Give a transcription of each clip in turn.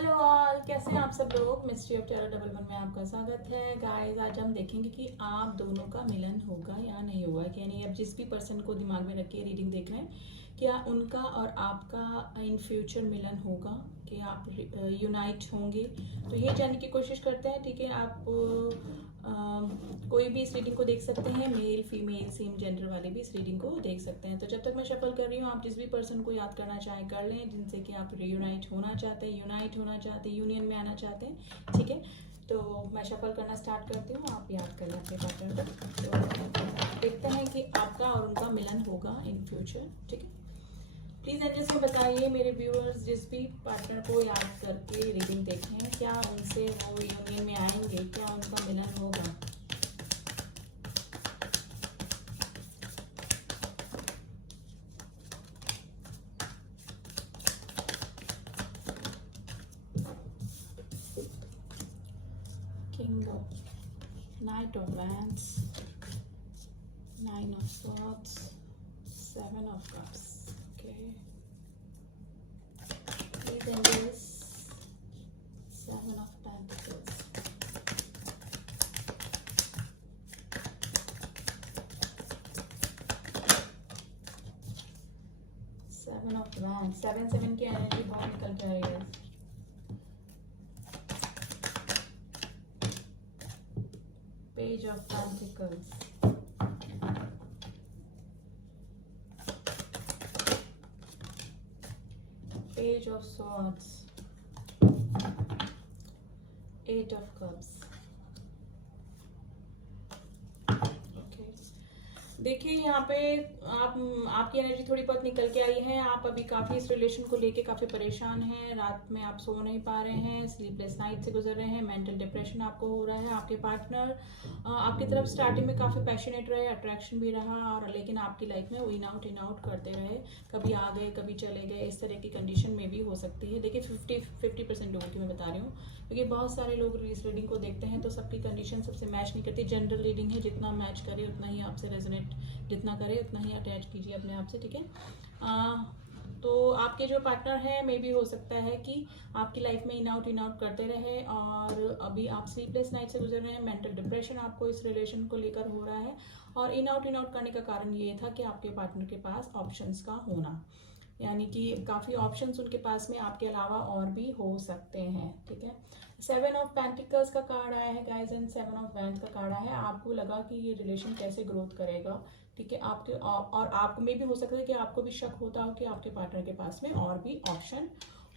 Hello all, कैसे हैं आप सब लोग। Mystery of terror double one में आपका स्वागत है गाइस। आज हम देखेंगे कि आप दोनों का मिलन होगा या नहीं होगा। यानी अब जिस भी पर्सन को दिमाग में रख के रीडिंग देख रहे हैं, क्या उनका और आपका इन फ्यूचर मिलन होगा, कि आप यूनाइट होंगे। तो ये जानने की कोशिश करते हैं। ठीक है, आप कोई भी इस रीडिंग को देख सकते हैं, मेल फीमेल सेम जेंडर वाले भी इस रीडिंग को देख सकते हैं। तो जब तक मैं शफल कर रही हूँ, आप जिस भी पर्सन को याद करना चाहें कर लें, जिनसे कि आप रीयूनाइट होना चाहते हैं, यूनाइट होना चाहते हैं, यूनियन में आना चाहते हैं। ठीक है, तो मैं शफल करना स्टार्ट करती हूँ, आप याद कर लें अपने पार्टनर को। तो देखते हैं कि आपका और उनका मिलन होगा इन फ्यूचर। ठीक है, प्लीज़ एंजल्स में बताइए मेरे व्यूअर्स, जिस भी पार्टनर को याद करके रीडिंग देखें, क्या उनसे वो यूनियन में आएंगे, क्या उनका मिलन होगा। King of Knight of Wands, Nine of Swords, Seven of Cups. Okay. Please endorse Seven of Pentacles. Seven of Wands. Seven की एनर्जी बहुत निकल के आ रही है। Page of Pentacles. Page of Swords. Eight of Cups. देखिए यहाँ पे आपकी एनर्जी थोड़ी बहुत निकल के आई है। आप अभी काफ़ी इस रिलेशन को लेके काफ़ी परेशान हैं। रात में आप सो नहीं पा रहे हैं, स्लीपलेस नाइट से गुजर रहे हैं, मेंटल डिप्रेशन आपको हो रहा है। आपके पार्टनर आपकी तरफ स्टार्टिंग में काफ़ी पैशनेट रहे, अट्रैक्शन भी रहा, और लेकिन आपकी लाइफ में वो इन आउट करते रहे, कभी आ गए कभी चले गए, इस तरह की कंडीशन में भी हो सकती है। देखिए 50% लोगों की मैं बता रही हूँ, क्योंकि बहुत सारे लोग इस रीडिंग को देखते हैं तो सबकी कंडीशन सबसे मैच नहीं करती। जनरल रीडिंग है, जितना मैच करे उतना ही आपसे रेजोनेट, जितना करे उतना ही अटैच कीजिए अपने आप से। ठीक है, तो आपके जो पार्टनर है मे भी हो सकता है कि आपकी लाइफ में इन आउट करते रहे, और अभी आप स्लीपलेस नाइट से गुजर रहे हैं, मेंटल डिप्रेशन आपको इस रिलेशन को लेकर हो रहा है। और इन आउट करने का कारण ये था कि आपके पार्टनर के पास ऑप्शंस का होना, यानी कि काफ़ी ऑप्शंस उनके पास में आपके अलावा और भी हो सकते हैं। ठीक है, सेवन ऑफ पेंटिकल्स का कार्ड आया है guys, and seven of wands का कार्ड आया है। आपको लगा कि ये रिलेशन कैसे ग्रोथ करेगा। ठीक है, आपके और आपको में भी हो सकता है कि आपको भी शक होता हो कि आपके पार्टनर के पास में और भी ऑप्शन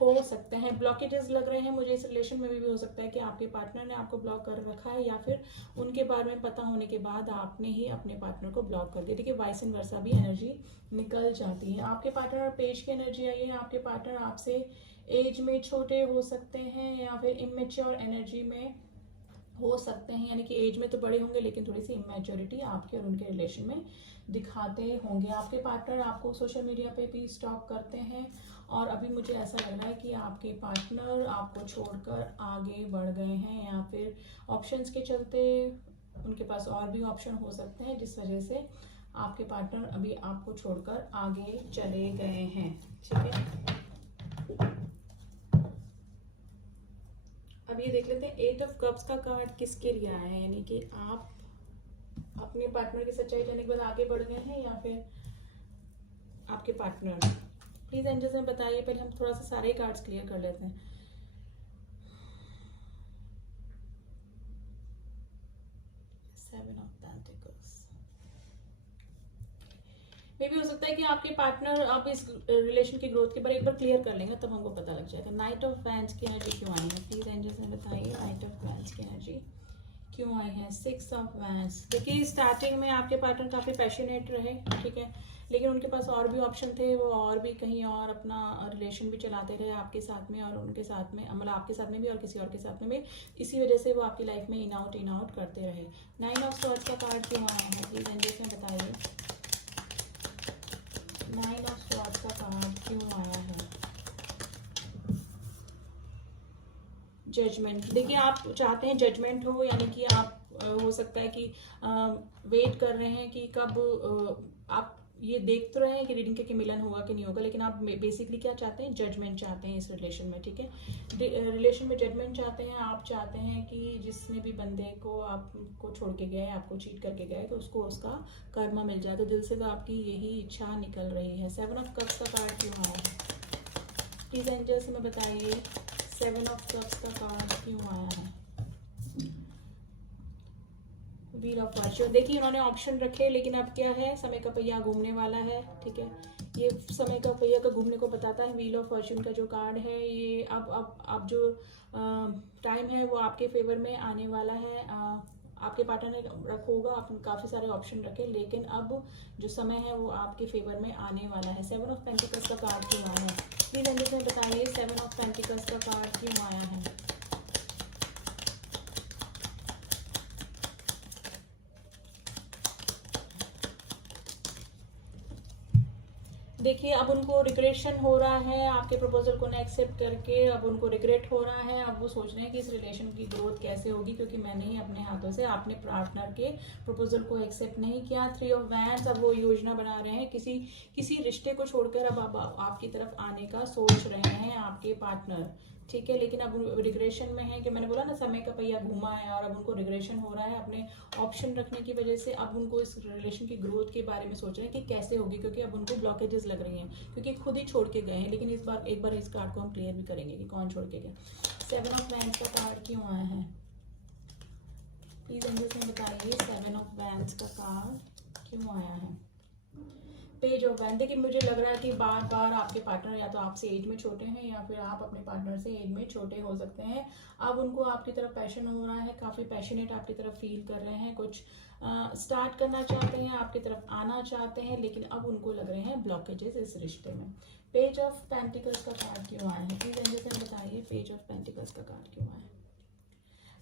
हो सकते हैं। ब्लॉकेजेस लग रहे हैं मुझे इस रिलेशन में भी हो सकता है कि आपके पार्टनर ने आपको ब्लॉक कर रखा है, या फिर उनके बारे में पता होने के बाद आपने ही अपने पार्टनर को ब्लॉक कर दिया। ठीक है, वाइस एंड वर्सा भी एनर्जी निकल जाती है। आपके पार्टनर पेज की एनर्जी आई है। आपके पार्टनर आपसे एज में छोटे हो सकते हैं, या फिर इमेच्योर एनर्जी में हो सकते हैं, यानी कि एज में तो बड़े होंगे लेकिन थोड़ी सी इमेच्योरिटी आपके और उनके रिलेशन में दिखाते होंगे। आपके पार्टनर आपको सोशल मीडिया पे भी स्टॉक करते हैं, और अभी मुझे ऐसा लग रहा है कि आपके पार्टनर आपको छोड़कर आगे बढ़ गए हैं, या फिर ऑप्शंस के चलते उनके पास और भी ऑप्शन हो सकते हैं, जिस वजह से आपके पार्टनर अभी आपको छोड़कर आगे चले गए हैं। ठीक है, अब ये देख लेते हैं एट ऑफ कप्स का कार्ड किसके लिए आया है, यानी कि आप अपने पार्टनर की सच्चाई जानने के बाद आगे बढ़ गए हैं, या फिर आपके पार्टनर। प्लीज एंजल्स में बताइए। पहले हम थोड़ा सा सारे कार्ड्स क्लियर कर लेते हैं। सेवन ऑफ पेंटिकल्स मे भी हो सकता है कि आपके पार्टनर, आप इस रिलेशन की ग्रोथ के बारे एक बार क्लियर कर लेंगे तब हमको पता लग जाएगा। नाइट ऑफ वैंड्स की एनर्जी क्यों आई है, प्लीज एंजल्स में बताइए। नाइट ऑफ वैंड्स की एनर्जी क्यों आई है। Six of wands. देखिए स्टार्टिंग में आपके पार्टनर काफी पैशनेट रहे, ठीक है, लेकिन उनके पास और भी ऑप्शन थे, वो और भी कहीं और अपना रिलेशन भी चलाते रहे आपके साथ में और उनके साथ में, मतलब आपके साथ में भी और किसी और के साथ में भी। इसी वजह से वो आपकी लाइफ में इन आउट करते रहे। नाइन ऑफ स्वॉर्ड्स का कार्ड क्यों आया है, प्लीज एंजल्स में बताइए। नाइन ऑफ स्वॉर्ड्स का कार्ड क्यों आया है। जजमेंट। देखिए आप चाहते हैं जजमेंट हो, यानी कि आप हो सकता है कि वेट कर रहे हैं कि कब आप ये देख तो रहे हैं कि रीडिंग के मिलन होगा कि नहीं होगा, लेकिन आप बेसिकली क्या चाहते हैं, जजमेंट चाहते हैं इस रिलेशन में, ठीक है। रिलेशन में जजमेंट चाहते हैं, आप चाहते हैं कि जिसने भी बंदे को आपको छोड़ के गया है, आपको चीट करके गया है, तो उसको उसका कर्मा मिल जाए। तो दिल से तो आपकी यही इच्छा निकल रही है। 7 ऑफ कप्स का कार्ड क्यों आया है प्लीज एंजल्स में बताइए, 7 ऑफ कप्स का कार्ड क्यों आया है। व्हील ऑफ फॉर्च्यून, देखिए उन्होंने ऑप्शन रखे, लेकिन अब क्या है, समय का पहिया घूमने वाला है, ठीक है। ये समय का पहिया का घूमने को बताता है। व्हील ऑफ फॉर्च्यून का जो कार्ड है, ये अब जो टाइम है वो आपके फेवर में आने वाला है। आपके पार्टनर ने रखा होगा, आप काफ़ी सारे ऑप्शन रखे, लेकिन अब जो समय है वो आपके फेवर में आने वाला है। 7 ऑफ पेंटिकल्स का कार्ड क्यों आया है प्लीज अंदर में बताइए, 7 ऑफ पेंटिकल्स का कार्ड क्यों आया है। देखिए अब उनको रिग्रेशन हो रहा है, आपके प्रपोजल को ना एक्सेप्ट करके अब उनको रिग्रेट हो रहा है। अब वो सोच रहे हैं कि इस रिलेशन की ग्रोथ कैसे होगी, क्योंकि मैंने ही अपने हाथों से अपने पार्टनर के प्रपोजल को एक्सेप्ट नहीं किया। 3 ऑफ वैंड्स, अब वो योजना बना रहे हैं, किसी रिश्ते को छोड़कर अब आपकी तरफ आने का सोच रहे हैं आपके पार्टनर, ठीक है। लेकिन अब रिग्रेशन में है कि मैंने बोला ना, समय का पहिया घूमा है और अब उनको रिग्रेशन हो रहा है अपने ऑप्शन रखने की वजह से। अब उनको इस रिलेशन की ग्रोथ के बारे में सोच रहे हैं कि कैसे होगी, क्योंकि अब उनको ब्लॉकेजेस लग रही हैं, क्योंकि खुद ही छोड़ के गए हैं। लेकिन एक बार इस कार्ड को हम क्लियर भी करेंगे कि कौन छोड़ के गए। 7 ऑफ वैंड्स का कार्ड क्यों आया है प्लीज एंजल्स में बताइए, 7 ऑफ वैंड्स का कार्ड क्यों आया है। पेज ऑफ वैंड, देखिए मुझे लग रहा है कि बार बार आपके पार्टनर या तो आपसे एज में छोटे हैं या फिर आप अपने पार्टनर से एज में छोटे हो सकते हैं। अब उनको आपकी तरफ पैशन हो रहा है, काफ़ी पैशनेट आपकी तरफ फील कर रहे हैं, कुछ स्टार्ट करना चाहते हैं, आपकी तरफ आना चाहते हैं, लेकिन अब उनको लग रहे हैं ब्लॉकेजेस इस रिश्ते में। पेज ऑफ पेंटिकल्स का कार्ड क्यों आया है प्लीज एंजल्स में बताइए, पेज ऑफ पेंटिकल्स का कार्ड क्यों आया है।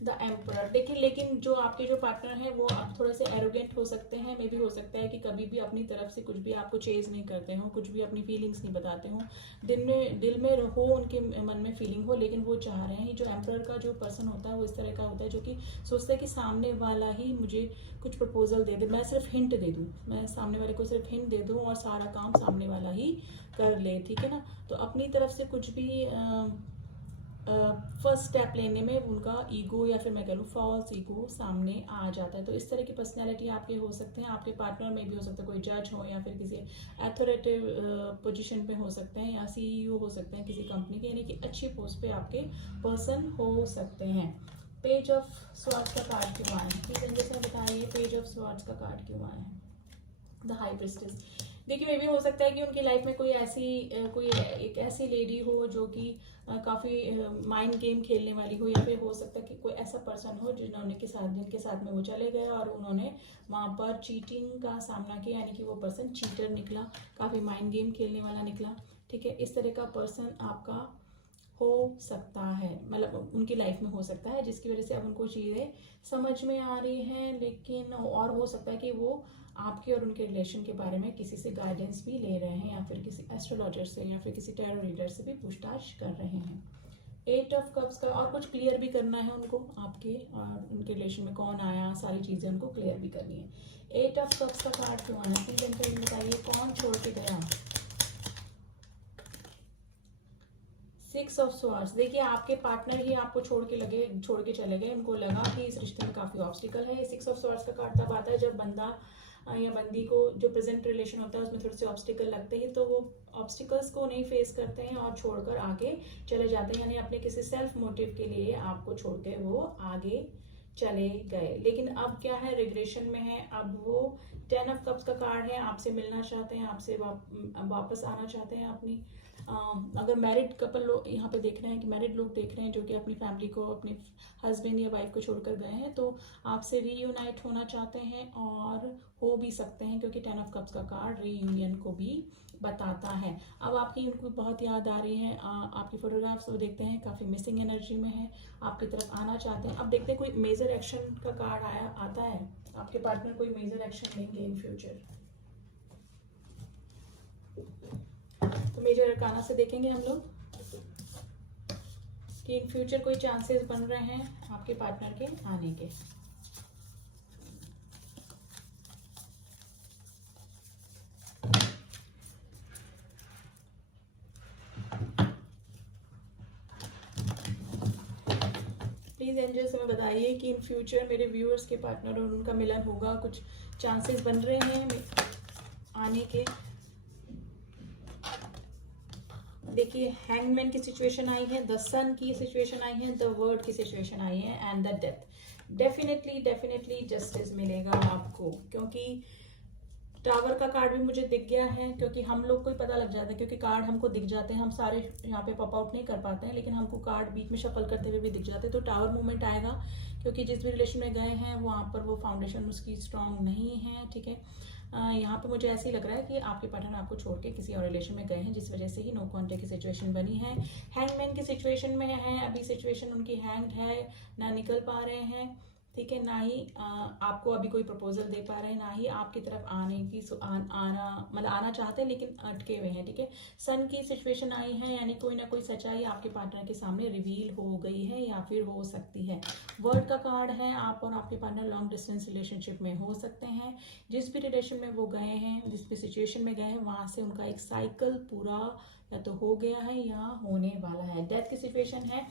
द एम्परर, देखिए लेकिन जो आपके जो पार्टनर हैं वो आप थोड़े से एरोगेंट हो सकते हैं। मे भी हो सकता है कि कभी भी अपनी तरफ से कुछ भी आपको चेज नहीं करते हो, कुछ भी अपनी फीलिंग्स नहीं बताते हो, दिल में हो, उनके मन में फीलिंग हो, लेकिन वो चाह रहे हैं। जो एम्परर का जो पर्सन होता है वो इस तरह का होता है जो कि सोचता है कि सामने वाला ही मुझे कुछ प्रपोजल दे दे, मैं सिर्फ हिंट दे दूँ, मैं सामने वाले को सिर्फ हिंट दे दूँ और सारा काम सामने वाला ही कर ले, ठीक है ना। तो अपनी तरफ से कुछ भी फर्स्ट स्टेप लेने में उनका ईगो या फिर मैं कह लूँ फॉल्स ईगो सामने आ जाता है। तो इस तरह की पर्सनैलिटी आपके हो सकते हैं। आपके पार्टनर में भी हो सकता है कोई जज हो या फिर किसी अथॉरिटिव पोजीशन पे हो सकते हैं या सीईओ हो सकते हैं किसी कंपनी के, यानी कि अच्छी पोस्ट पे आपके पर्सन हो सकते हैं। पेज ऑफ स्वॉर्ड्स का कार्ड क्यों आया है प्लीज जैसे बताइए, पेज ऑफ स्वॉर्ड्स का कार्ड क्यों आया है। द हाई प्रिस्टेस, देखिए मे भी हो सकता है कि उनकी लाइफ में कोई एक ऐसी लेडी हो जो कि काफ़ी माइंड गेम खेलने वाली हो, या फिर हो सकता है कि कोई ऐसा पर्सन हो जिनके साथ में वो चले गए और उन्होंने वहाँ पर चीटिंग का सामना किया, यानी कि वो पर्सन चीटर निकला, काफ़ी माइंड गेम खेलने वाला निकला, ठीक है। इस तरह का पर्सन आपका हो सकता है, मतलब उनकी लाइफ में हो सकता है, जिसकी वजह से अब उनको चीज़ें समझ में आ रही हैं। लेकिन और हो सकता है कि वो आपके और उनके रिलेशन के बारे में किसी से गाइडेंस भी ले रहे हैं, या फिर किसी एस्ट्रोलॉजर से या फिर किसी टैरो रीडर से भी पूछताछ कर रहे हैं। 8 ऑफ कप्स का, और कुछ क्लियर भी करना है उनको, आपके और उनके रिलेशन में कौन आया, सारी चीज़ें उनको क्लियर भी करनी है। 8 ऑफ कप्स का कार्ड क्यों आना, प्लीज बताइए कौन छोड़ के गया। 6 ऑफ स्वॉर्ड्स, देखिए आपके पार्टनर ही आपको छोड़ के चले गए, उनको लगा कि इस रिश्ते में काफ़ी ऑब्स्टिकल है। 6 ऑफ स्वॉर्ड्स का कार्ड तब आता है जब बंदा या बंदी को जो प्रेजेंट रिलेशन होता है उसमें थोड़े से ऑब्स्टिकल लगते हैं, तो वो ऑब्स्टिकल्स को नहीं फेस करते हैं और छोड़कर आगे चले जाते हैं, यानी अपने किसी सेल्फ मोटिव के लिए आपको छोड़ के वो आगे चले गए। लेकिन अब क्या है, रिग्रेशन में है। अब वो 10 ऑफ कप्स का कार्ड है, आपसे मिलना चाहते हैं, आपसे वापस आना चाहते हैं अपनी अगर मैरिड कपल लोग यहाँ पे देख रहे हैं कि मैरिड लोग देख रहे हैं जो कि अपनी फैमिली को, अपने हस्बैंड या वाइफ को छोड़कर गए हैं, तो आपसे रीयूनाइट होना चाहते हैं और हो भी सकते हैं, क्योंकि 10 ऑफ कप्स का कार्ड रीयूनियन को भी बताता है। अब आपकी उनको बहुत याद आ रही है, आपकी फोटोग्राफ्स वो देखते हैं, काफ़ी मिसिंग एनर्जी में है, आपकी तरफ आना चाहते हैं। अब देखते हैं कोई मेजर एक्शन का कार्ड आता है, आपके पार्टनर कोई मेजर एक्शन लेंगे इन फ्यूचर। तो मेजर अरकाना से देखेंगे हम लोग कि इन फ्यूचर कोई चांसेस बन रहे हैं आपके पार्टनर के आने के। प्लीज़ एंजल्स हमें बताइए कि इन फ्यूचर मेरे व्यूअर्स के पार्टनर और उनका मिलन होगा, कुछ चांसेस बन रहे हैं आने के। देखिए हैंगमैन की सिचुएशन आई है, द सन की सिचुएशन आई है, द वर्ड की सिचुएशन आई है and the death. Definitely justice मिलेगा आपको, क्योंकि टावर का कार्ड भी मुझे दिख गया है, क्योंकि हम लोग को ही पता लग जाता है, क्योंकि कार्ड हमको दिख जाते हैं, हम सारे यहाँ पे पॉप आउट नहीं कर पाते हैं, लेकिन हमको कार्ड बीच में शफल करते हुए भी दिख जाते हैं। तो टावर मूवमेंट आएगा, क्योंकि जिस भी रिलेशन में गए हैं वहाँ पर वो फाउंडेशन उसकी स्ट्रांग नहीं है, ठीक है। यहाँ पे मुझे ऐसे ही लग रहा है कि आपके पार्टनर आपको छोड़ के किसी और रिलेशन में गए हैं, जिस वजह से ही नो कॉन्टेक्ट की सिचुएशन बनी है। हैंगमैन की सिचुएशन में है, अभी सिचुएशन उनकी हैंग्ड है, ना निकल पा रहे हैं, ठीक है, ना ही आपको अभी कोई प्रपोजल दे पा रहे हैं, ना ही आपकी तरफ आने की आना चाहते हैं, लेकिन अटके हुए हैं, ठीक है। सन की सिचुएशन आई है, यानी कोई ना कोई सच्चाई आपके पार्टनर के सामने रिवील हो गई है या फिर हो सकती है। वर्ड का कार्ड है, आप और आपके पार्टनर लॉन्ग डिस्टेंस रिलेशनशिप में हो सकते हैं। जिस भी रिलेशन में वो गए हैं, जिस भी सिचुएशन में गए हैं, वहां से उनका एक साइकिल पूरा या तो हो गया है या होने वाला है। डेथ की सिचुएशन है,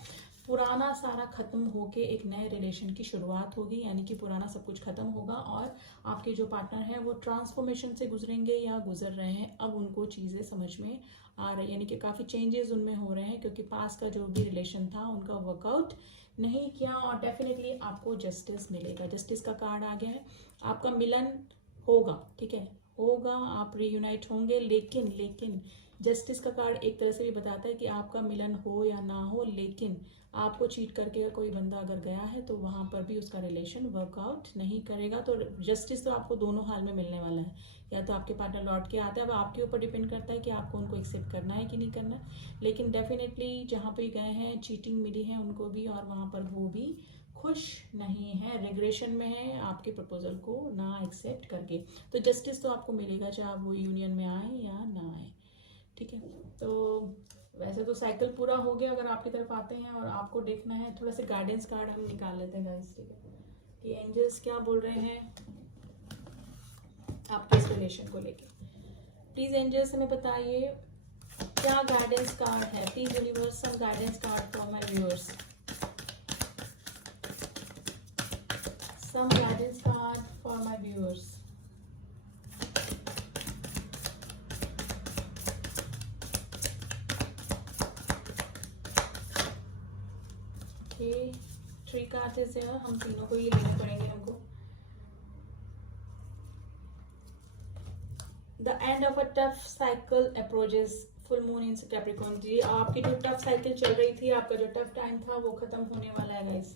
पुराना सारा खत्म होके एक नए रिलेशन की शुरुआत होगी, यानी कि पुराना सब कुछ खत्म होगा और आपके जो पार्टनर है वो ट्रांसफॉर्मेशन से गुजरेंगे या गुजर रहे हैं। अब उनको चीज़ें समझ में आ रही, यानी कि काफ़ी चेंजेस उनमें हो रहे हैं, क्योंकि पास का जो भी रिलेशन था उनका वर्कआउट नहीं किया। और डेफिनेटली आपको जस्टिस मिलेगा, जस्टिस का कार्ड आ गया है, आपका मिलन होगा, ठीक है, होगा, आप रीयूनाइट होंगे। लेकिन जस्टिस का कार्ड एक तरह से भी बताता है कि आपका मिलन हो या ना हो, लेकिन आपको चीट करके कोई बंदा अगर गया है तो वहां पर भी उसका रिलेशन वर्कआउट नहीं करेगा। तो जस्टिस तो आपको दोनों हाल में मिलने वाला है, या तो आपके पार्टनर लौट के आता है, अब आपके ऊपर डिपेंड करता है कि आपको उनको एक्सेप्ट करना है कि नहीं करना। लेकिन डेफिनेटली जहाँ पे गए हैं चीटिंग मिली है उनको भी, और वहां पर वो भी खुश नहीं है, रिग्रेशन में है आपके प्रपोजल को ना एक्सेप्ट करके। तो जस्टिस तो आपको मिलेगा, चाहे आप वो यूनियन में आए या ना आए, ठीक है। तो वैसे तो साइकिल पूरा हो गया अगर आपकी तरफ आते हैं, और आपको देखना है थोड़ा सा गाइडेंस कार्ड हम निकाल लेते हैं गाइस, ठीक है, कि एंजल्स क्या बोल रहे हैं आपके इस रिलेशन को लेके। प्लीज एंजल्स हमें बताइए क्या गाइडेंस कार्ड है, please universe some guidance card for my viewers, some guidance card for my viewers. Three cards है, हम तीनों को ये लेने पड़ेंगे हमको। The end of a tough cycle approaches, full moon in Capricorn. जी आपकी जो टफ साइकिल चल रही थी, आपका जो टफ टाइम था वो खत्म होने वाला है गाइस,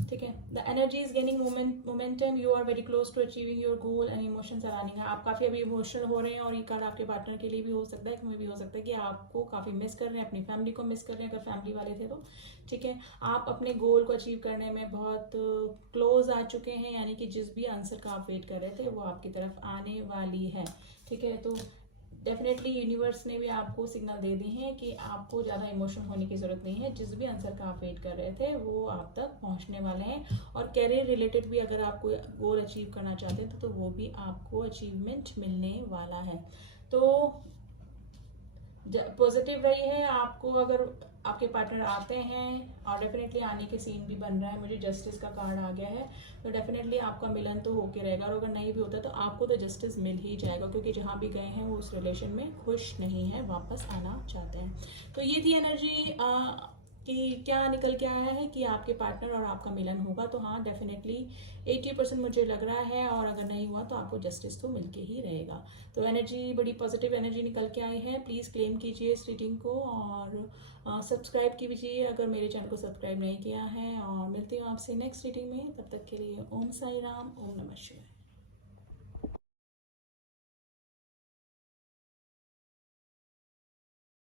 ठीक है। The energy is gaining momentum, you are very close to achieving your goal and emotions are running. आप काफी अभी इमोशनल हो रहे हैं, और ये कार्ड आपके पार्टनर के लिए भी हो सकता है, तुम्हें भी हो सकता है कि आपको काफी मिस कर रहे हैं, अपनी फैमिली को मिस कर रहे हैं अगर फैमिली वाले थे तो, ठीक है। आप अपने गोल को अचीव करने में बहुत क्लोज आ चुके हैं, यानी कि जिस भी आंसर का आप वेट कर रहे थे वो आपकी तरफ आने वाली है, ठीक है। तो डेफिनेटली यूनिवर्स ने भी आपको सिग्नल दे दी है कि आपको ज़्यादा इमोशनल होने की ज़रूरत नहीं है, जिस भी आंसर का आप वेट कर रहे थे वो आप तक पहुंचने वाले हैं। और कैरियर रिलेटेड भी अगर आप कोई गोल अचीव करना चाहते थे तो वो भी आपको अचीवमेंट मिलने वाला है। तो पॉजिटिव रही है आपको, अगर आपके पार्टनर आते हैं, और डेफिनेटली आने के सीन भी बन रहा है, मुझे जस्टिस का कार्ड आ गया है, तो डेफिनेटली आपका मिलन तो होके रहेगा। और अगर नहीं भी होता तो आपको तो जस्टिस मिल ही जाएगा, क्योंकि जहाँ भी गए हैं वो उस रिलेशन में खुश नहीं है, वापस आना चाहते हैं। तो ये थी एनर्जी कि क्या निकल के आया है कि आपके पार्टनर और आपका मिलन होगा। तो हाँ डेफिनेटली 80% मुझे लग रहा है, और अगर नहीं हुआ तो आपको जस्टिस तो मिलके ही रहेगा। तो एनर्जी बड़ी पॉजिटिव एनर्जी निकल के आई है। प्लीज़ क्लेम कीजिए इस रीडिंग को, और सब्सक्राइब कीजिए अगर मेरे चैनल को सब्सक्राइब नहीं किया है। और मिलती हूँ आपसे नेक्स्ट रीडिंग में, तब तक के लिए ओम साई राम, ओम नमः शिवाय।